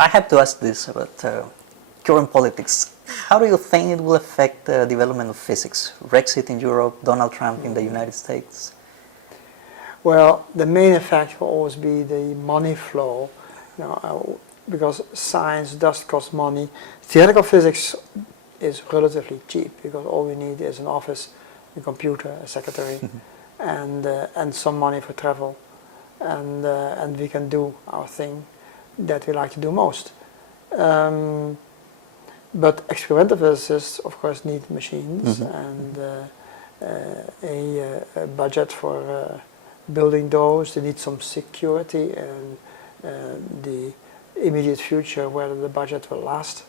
I have to ask this about current politics. How do you think it will affect the development of physics? Brexit in Europe, Donald Trump in the United States? Well, the main effect will always be the money flow, because science does cost money. Theoretical physics is relatively cheap because all we need is an office, a computer, a secretary, and some money for travel, and we can do our thing that we like to do most. But experimental physicists, of course, need machines and a budget for building those. They need some security and the immediate future, whether the budget will last,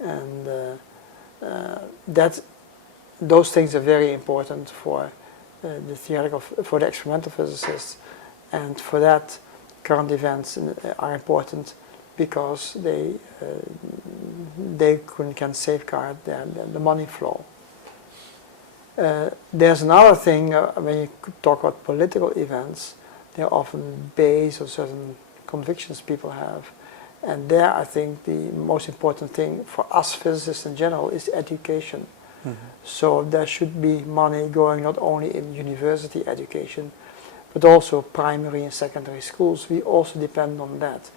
and those things are very important for for the experimental physicists, and for that, current events are important because they can safeguard the money flow. There's another thing, when you talk about political events, they're often based on certain convictions people have. And there I think the most important thing for us physicists in general is education. So there should be money going not only in university education, but also primary and secondary schools. We also depend on that.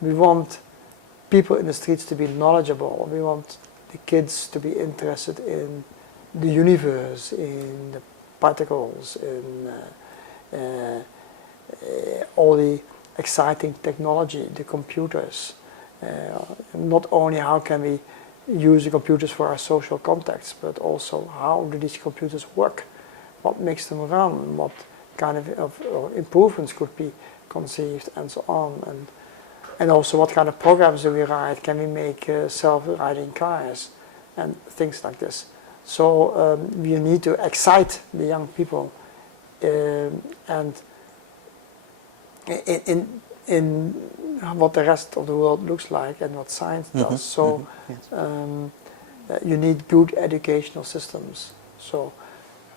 We want people in the streets to be knowledgeable. We want the kids to be interested in the universe, in the particles, in all the exciting technology, the computers. Not only how can we use the computers for our social contacts, but also how do these computers work? What makes them run? What kind of improvements could be conceived, and so on. And also what kind of programs do we write? Can we make self-riding cars and things like this? So you need to excite the young people, and in what the rest of the world looks like and what science does. So you need good educational systems. So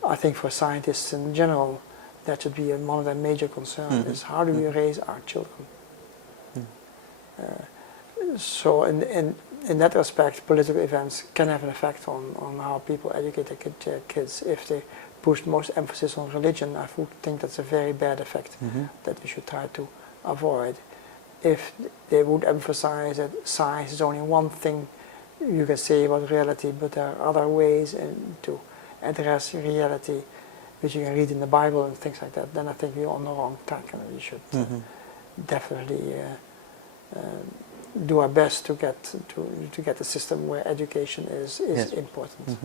I think for scientists in general, that should be one of their major concerns, is how do we raise our children? So in that respect, political events can have an effect on how people educate their kids. If they push most emphasis on religion, I would think that's a very bad effect that we should try to avoid. If they would emphasize that science is only one thing you can say about reality, but there are other ways to address reality, which you can read in the Bible and things like that, then I think we're on the wrong track, and we should definitely do our best to get a system where education is important.